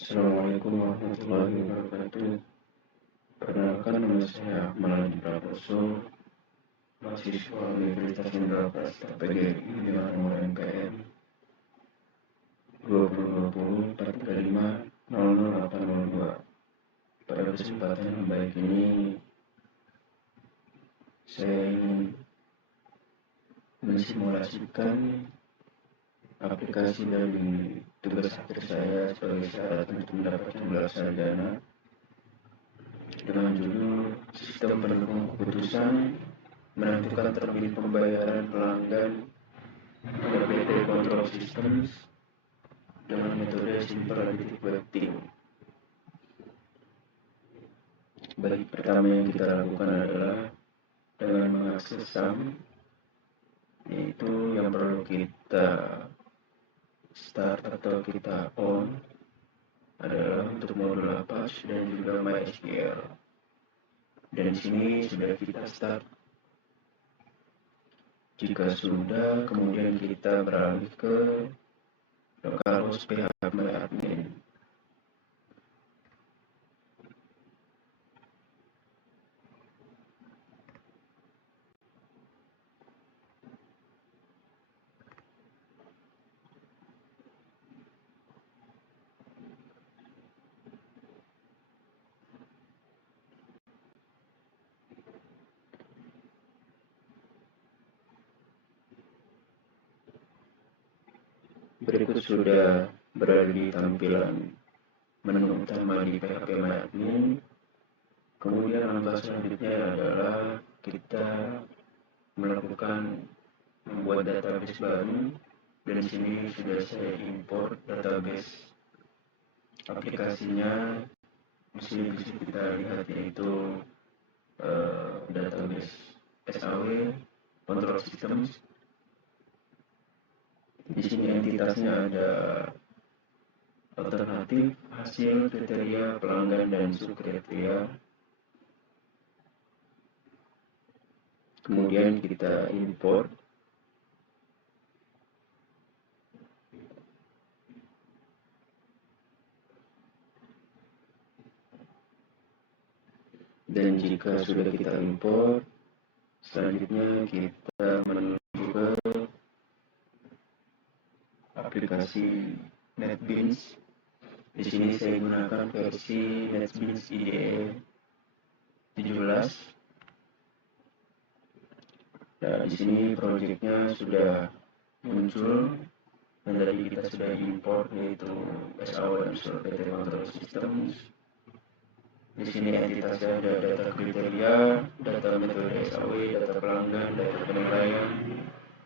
Assalamualaikum warahmatullahi wabarakatuh. Perkenalkan nama saya Akmal Prakoso, mahasiswa Universitas Negara Prasta PGRI dengan nomor MPN 2020-45-00802. Pada kesempatan yang baik ini, saya ingin mensimulasikan aplikasi dari tugas akhir saya sebagai syarat untuk mendapatkan gelar sarjana dengan judul Sistem Pendukung Keputusan Menentukan Termit Pembayaran Pelanggan pada PT Control Systems dengan metode Simple Additive Weighting. Baik, pertama yang kita lakukan adalah dengan mengakses SAM, yaitu yang perlu kita start atau kita on adalah untuk modul Apache dan juga MySQL. Dan di sini sudah kita start. Jika sudah, kemudian kita beralih ke localhost PHP admin. Berikut sudah berada di tampilan menu utama di PHP admin. Kemudian langkah selanjutnya adalah kita melakukan membuat database baru. Dan di sini sudah saya import database aplikasinya. Di sini bisa kita lihat yaitu database SAW Control Systems. Di sini entitasnya ada alternatif, hasil, kriteria, pelanggan, dan subkriteria. Kemudian kita import. Dan jika sudah kita import, selanjutnya kita menuju ke aplikasi NetBeans. Di sini saya gunakan versi NetBeans IDE 17. Nah, di sini proyeknya sudah muncul dan tadi kita sudah import yaitu SAW dan PT Control Systems. Di sini entitasnya ada data kriteria, data metode SAW, data pelanggan, data penilaian,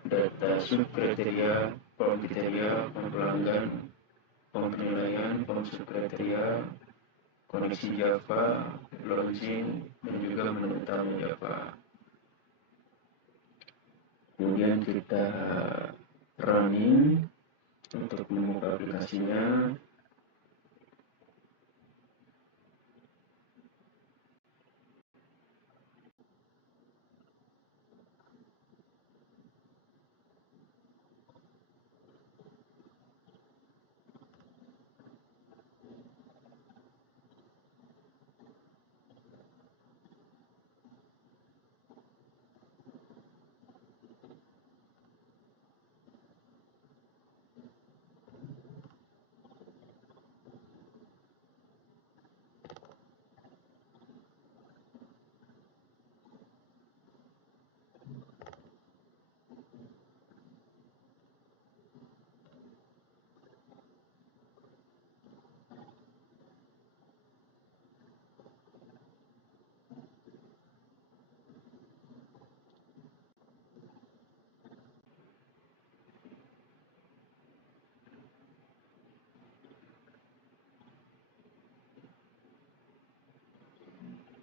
data subkriteria, form kriteria, form pelanggan, form penilaian, form subkriteria, koneksi Java, login, dan juga menu utama Java. Kemudian kita running untuk membuka aplikasinya.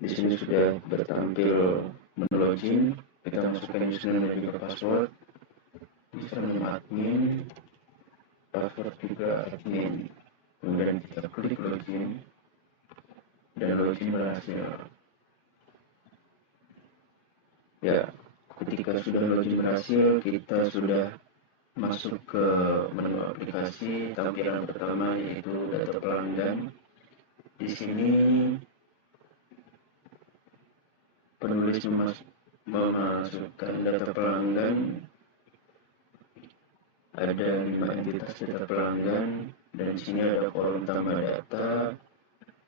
Di sini sudah bertampil menu login. Kita masukkan username dan juga password. Username admin, password juga admin. Kemudian kita klik login dan login berhasil. Ya, ketika sudah login berhasil, kita sudah masuk ke menu aplikasi. Tampilan pertama yaitu data pelanggan. Di sini penulis memasukkan data pelanggan. Ada 5 entitas data pelanggan, dan di sini ada kolom tambah data,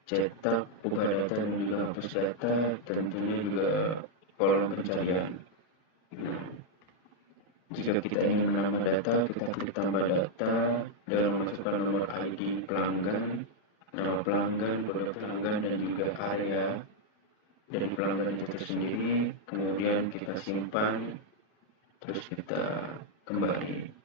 cetak, buka data, dan juga hapus data. Tentunya juga kolom pencarian. Jika kita ingin menambah data, kita klik tambah data dengan memasukkan nomor ID pelanggan, nama pelanggan, kode pelanggan, dan juga area dari pelanggan itu sendiri. Kemudian kita simpan, terus kita kembali.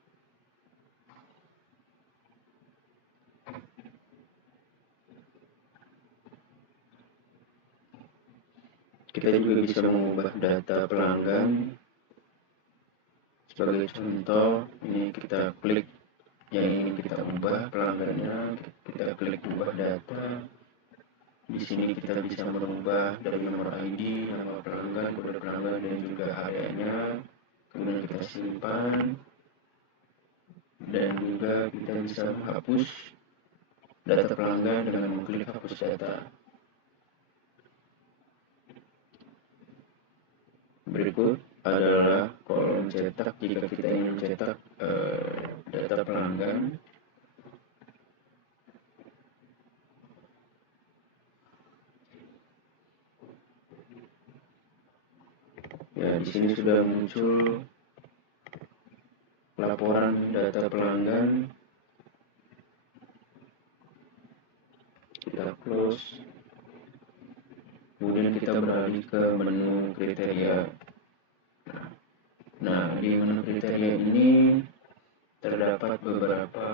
Kita juga bisa mengubah data pelanggan. Sebagai contoh, ini kita klik yang ingin kita ubah pelanggannya, kita klik ubah data. Di sini kita bisa merubah dari nomor ID, nama pelanggan, kode pelanggan, dan juga areanya. Kemudian kita simpan, dan juga kita bisa menghapus data pelanggan dengan mengklik hapus data. Berikut adalah kolom cetak jika kita ingin mencetak data pelanggan. Ya, di sini sudah muncul laporan data pelanggan. Kita close. Kemudian kita beralih ke menu kriteria. Nah, di menu kriteria ini terdapat beberapa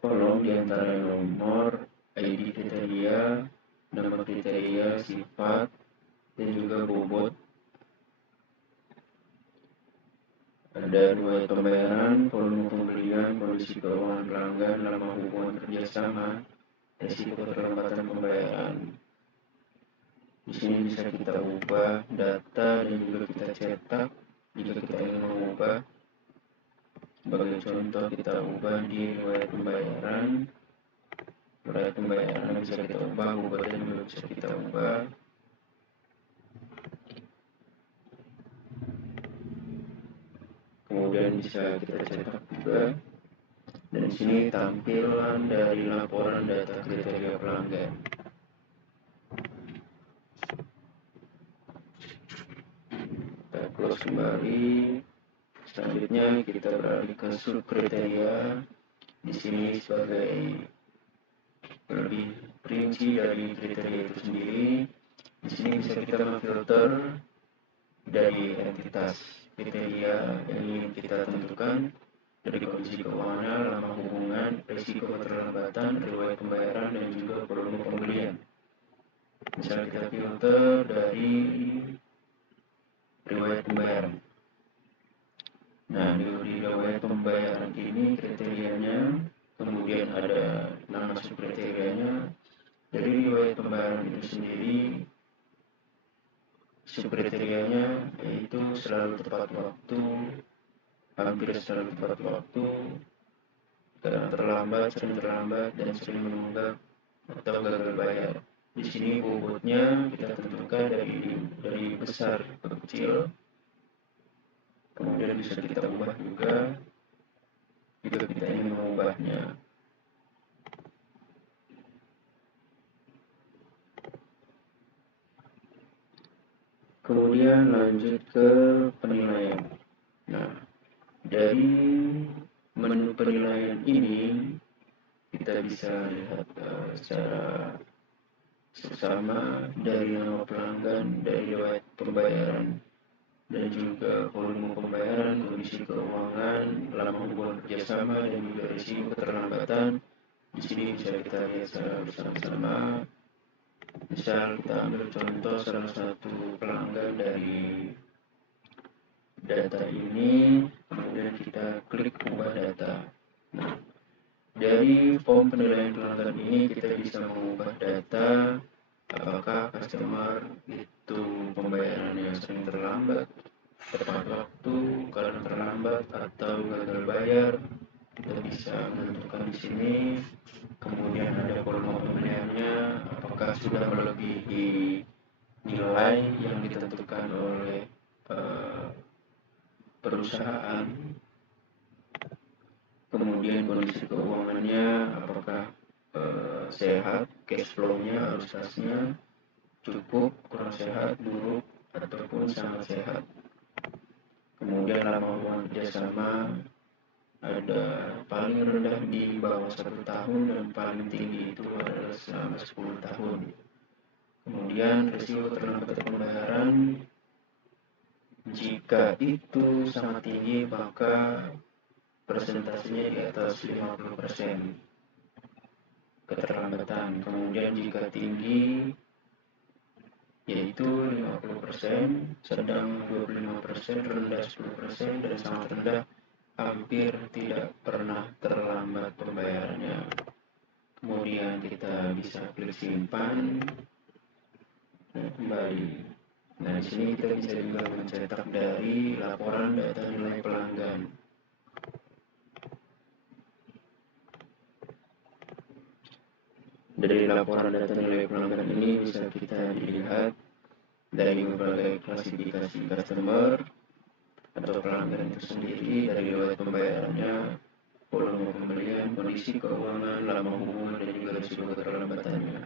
kolom, di antara nomor, ID kriteria, nama kriteria, sifat, dan juga bobot. Ada riwayat pembayaran, volume pembelian, kondisi keuangan pelanggan, lama hubungan kerjasama, risiko keterlambatan pembayaran. Di sini bisa kita ubah data dan juga kita cetak jika kita ingin mengubah. Sebagai contoh, kita ubah di riwayat pembayaran. Riwayat pembayaran bisa kita ubah, bobotnya juga bisa kita ubah. Kemudian bisa kita cetak juga. Dan di sini tampilan dari laporan data kriteria pelanggan. Kita close kembali. Selanjutnya kita beralih ke sub kriteria. Di sini sebagai lebih rinci dari kriteria itu sendiri. Di sini bisa kita memfilter dari entitas kriteria yang ingin kita tentukan, dari kondisi keuangan, lama hubungan, risiko keterlambatan, riwayat pembayaran, dan juga volume pembelian. Misalnya kita filter dari riwayat pembayaran. Nah, di riwayat pembayaran ini kriterianya, kemudian ada nama subkriterianya. Dari riwayat pembayaran itu sendiri, subkriterianya yaitu selalu tepat waktu, hampir selalu tepat waktu, kadang terlambat, sering terlambat, dan sering menunggak atau gagal bayar. Di sini bobotnya kita tentukan dari besar ke kecil. Kemudian bisa kita ubah juga jika kita ingin mengubahnya. Kemudian lanjut ke penilaian. Nah, dari menu penilaian ini kita bisa lihat secara seksama dari nama pelanggan, dari riwayat pembayaran, dan juga volume pembayaran, kondisi keuangan, lama hubungan kerjasama, dan juga risiko keterlambatan. Di sini bisa kita lihat secara bersama-sama. Misal kita ambil contoh salah satu pelanggan dari data ini, kemudian kita klik ubah data. Nah, dari form penilaian pelanggan ini kita bisa mengubah data, apakah customer itu pembayarannya sering terlambat, tepat waktu, kalau terlambat atau gagal bayar, kita bisa menentukan di sini. Kemudian ada volume pembeliannya, apakah sudah melebihi nilai yang ditentukan oleh perusahaan. Kemudian kondisi keuangannya, apakah sehat, cash flow-nya, arus kasnya cukup, kurang sehat, buruk, ataupun sangat sehat. Kemudian lama hubungan kerjasama, ada paling rendah di bawah 1 tahun dan paling tinggi itu adalah selama 10 tahun. Kemudian risiko terlambat pembayaran, jika itu sangat tinggi maka persentasenya di atas 50% keterlambatan. Kemudian jika tinggi yaitu 50%, sedang 25%, rendah 10%, dan sangat rendah hampir tidak pernah terlambat pembayarannya. Kemudian kita bisa klik simpan dan kembali. Nah, di sini kita bisa juga mencetak dari laporan data nilai pelanggan. Dari laporan data nilai pelanggan ini bisa kita dilihat dari berbagai klasifikasi customer atau pelanggan itu sendiri, dari riwayat pembayarannya, volume pembelian, kondisi keuangan, lama hubungan, dan juga risiko keterlambatannya.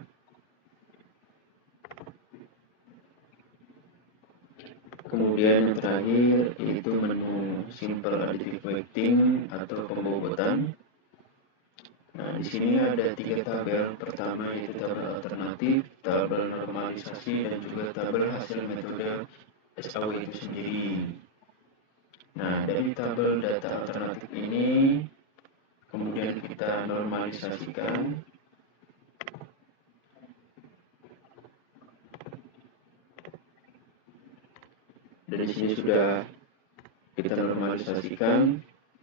Kemudian yang terakhir yaitu menu simple additive weighting atau pembobotan. Nah, di sini ada 3 tabel. Pertama yaitu tabel alternatif, tabel normalisasi, dan juga tabel hasil metode SAW itu sendiri. Nah, dari tabel data alternatif ini kemudian kita normalisasikan. Dari sini sudah kita normalisasikan.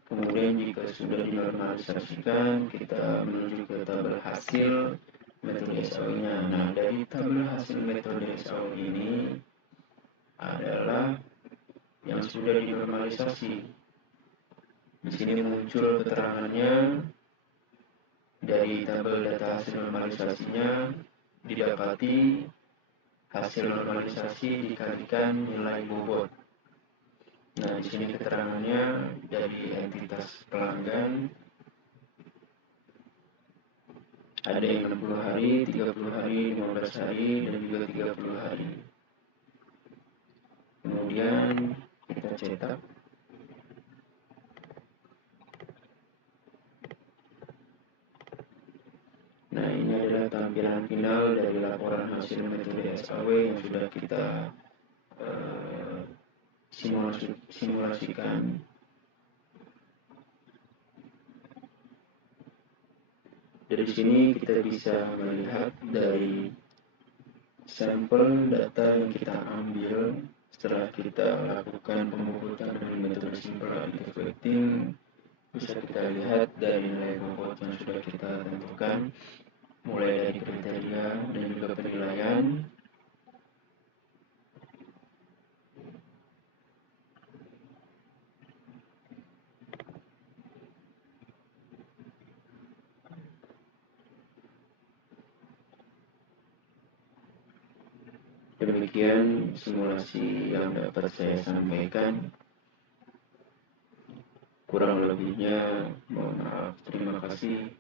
Kemudian jika sudah dinormalisasikan, kita menuju ke tabel hasil metode SAW-nya. Nah, dari tabel hasil metode SAW ini adalah yang sudah dinormalisasi. Di sini muncul keterangannya, dari tabel data hasil normalisasinya didapati hasil normalisasi dikalikan nilai bobot. Nah, di sini keterangannya dari entitas pelanggan ada yang 60 hari, 30 hari, 15 hari, dan juga 30 hari. Kemudian kita cetak. Nah, ini adalah tampilan final dari laporan hasil metode SAW yang sudah kita simulasikan. Dari sini kita bisa melihat dari sampel data yang kita ambil setelah kita lakukan pembobotan dengan metode simple additive weighting. Bisa kita lihat dari nilai bobot yang sudah kita tentukan, mulai dari kriteria dan juga penilaian. Demikian simulasi yang dapat saya sampaikan. Kurang lebihnya mohon maaf. Terima kasih.